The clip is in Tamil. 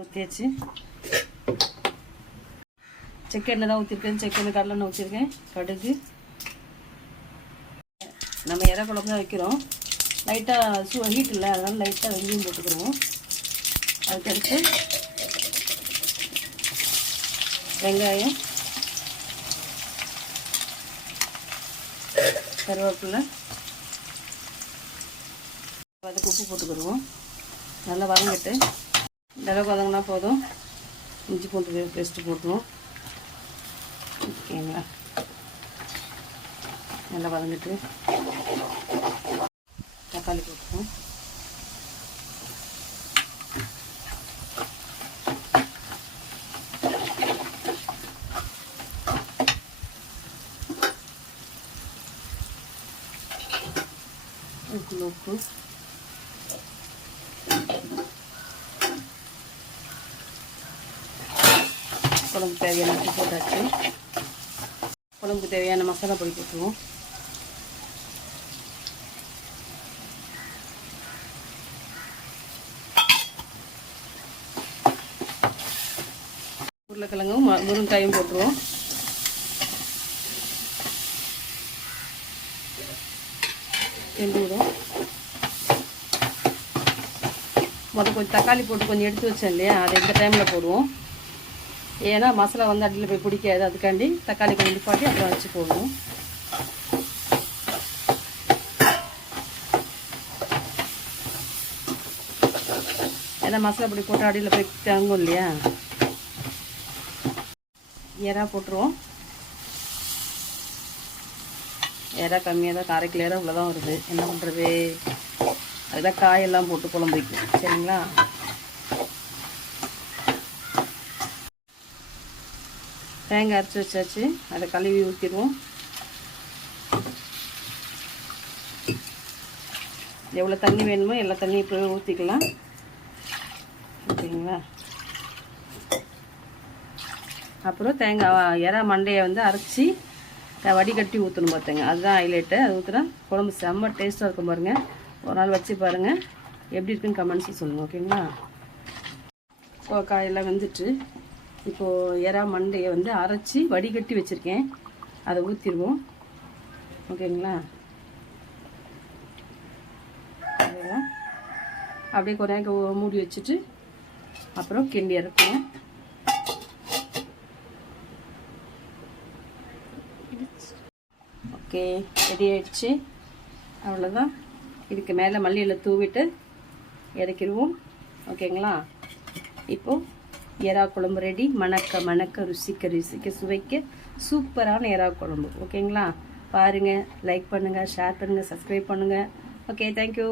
ஊற்றியாச்சு. செக்கெண்ணெய் தான் ஊற்றிருக்கேன். செக்கெண்ணெய் கடலெண்ணெய் ஊற்றிருக்கேன். கடுகு. நம்ம இறை குழம்பு தான் வைக்கிறோம். லைட்டாக ஹீட் இல்லை, அதனால லைட்டாக வெங்காயம் போட்டுக்கிறோம். அதுக்கடுத்து வெங்காயம், கருவேப்பிலை, அதுக்கு உப்பு போட்டுக்கிடுவோம். நல்லா வதங்கிட்டு இந்த அளவுக்கு வதங்கினா போதும். இஞ்சி பூண்டு பேஸ்ட்டு போட்டுருவோம். ஓகேங்களா? நல்லா வதங்கிட்டு தக்காளி போட்டுருவோம். உப்பு, குழம்புக்கு தேவையான உப்பு போட்டாச்சு. குழம்புக்கு தேவையான மசாலா பொடி போட்டுருவோம். உருளைக்கிழங்கும் முருங்காயும் போட்டுருவோம். வெந்துடும். கொஞ்சம் தக்காளி போட்டு கொஞ்சம் எடுத்து வச்சேன் இல்லையா, அதை இந்த டைமில் போடுவோம். ஏன்னா மசாலா வந்து அடியில் போய் பிடிக்காது. அதுக்காண்டி தக்காளி கொஞ்சம் நிப்பாட்டி அப்புறம் வச்சு போடுவோம். ஏன்னா மசாலா பொடி போட்டு அடியில் போய் தங்கும் இல்லையா. இறா போட்டுருவோம். இறா கம்மியாக தான், 1/2 கிலோ இவ்வளோதான் வருது. என்ன பண்ணுறது, அதுதான் காயெல்லாம் போட்டு குழம்பு வைக்கும். சரிங்களா? தேங்காய் அரைச்சி வச்சாச்சு. அதை கழுவி ஊற்றிடுவோம். எவ்வளோ தண்ணி வேணுமோ எல்லா தண்ணியும் இப்போ ஊற்றிக்கலாம். ஓகேங்களா? அப்புறம் தேங்காய் இறா மண்டையை வந்து அரைச்சி வடிகட்டி ஊற்றணும் பார்த்துங்க. அதுதான் ஹைலைட்டு. அது ஊற்றுனா குழம்பு செம்ம டேஸ்ட்டாக இருக்கும் பாருங்கள். ஒரு நாள் வச்சு பாருங்கள், எப்படி இருக்குன்னு கமெண்ட்ஸில் சொல்லுங்கள். ஓகேங்களா? காயெல்லாம் வெந்துட்டு இப்போது இறா மண்டையை வந்து அரைச்சி வடிகட்டி வச்சுருக்கேன். அதை ஊற்றிடுவோம். ஓகேங்களா? அதுதான் அப்படியே கொஞ்ச நேரம் மூடி வச்சுட்டு அப்புறம் கிண்டி இறக்குவோம். ஓகே, ரெடி ஆயிடுச்சு. அவ்வளோதான். இதுக்கு மேலே மல்லியில் தூவிட்டு இறக்கிடுவோம். ஓகேங்களா? இப்போது இறா குழம்பு ரெடி. மணக்க மணக்க ருசிக்க ருசிக்க சுவைக்க சூப்பரான இறா குழம்பு. ஓகேங்களா? பாருங்கள், லைக் பண்ணுங்கள், ஷேர் பண்ணுங்கள், சப்ஸ்கிரைப் பண்ணுங்கள். Okay, thank you.